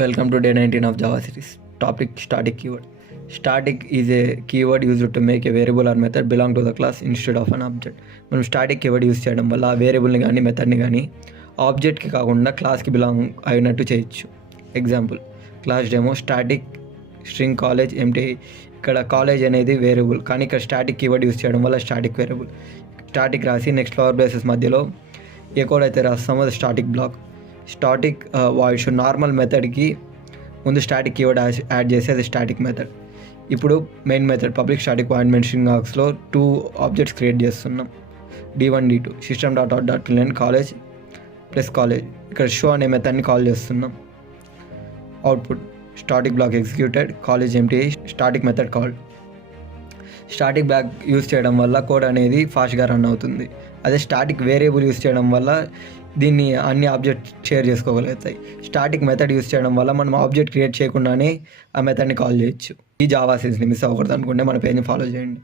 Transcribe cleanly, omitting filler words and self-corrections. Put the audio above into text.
Welcome to day 19 of Java series. Topic static keyword. Static is a keyword used to make a variable or method belong to the class instead of an object. మనం static keyword use చేయడం వల్ల ఆ వేరియబుల్ని కానీ మెథడ్ని కానీ ఆబ్జెక్ట్కి కాకుండా క్లాస్కి belong అయినట్టు చేయొచ్చు. Example class demo static string college empty. ఇక్కడ కాలేజ్ అనేది వేరియబుల్, కానీ ఇక్కడ స్టాటిక్ కీవర్డ్ యూస్ చేయడం వల్ల స్టాటిక్ వేరియబుల్. స్టాటిక్ రాసి నెక్స్ట్ ఫ్లవర్ బేసెస్ మధ్యలో ఏ కోడ్ అయితే రాస్తామో అది static block. Static void normal మెథడ్కి ముందు స్టాటిక్ కీవర్డ్ యాడ్ చేసి అది స్టాటిక్ మెథడ్. ఇప్పుడు main method public static void mention బాక్స్లో 2 ఆబ్జెక్ట్స్ క్రియేట్ చేస్తున్నాం. D1 D2 system dot out dot print college plus college. ఇక్కడ షో అనే మెథడ్ని కాల్ చేస్తున్నాం. అవుట్పుట్ స్టాటిక్ బ్లాక్ ఎగ్జిక్యూటెడ్ కాలేజ్ empty static method call. Static block use చేయడం వల్ల code అనేది ఫాస్ట్గా రన్ అవుతుంది. అదే స్టాటిక్ వేరియబుల్ యూస్ చేయడం వల్ల దీన్ని అన్ని ఆబ్జెక్ట్ షేర్ చేసుకోగలుగుతాయి. స్టాటిక్ మెథడ్ యూస్ చేయడం వల్ల మనం ఆబ్జెక్ట్ క్రియేట్ చేయకుండానే ఆ మెథడ్ని కాల్ చేయొచ్చు. ఈ జావా సిరీస్ని మిస్ అవ్వకూడదు అనుకుంటే మన పేజ్ని ఫాలో చేయండి.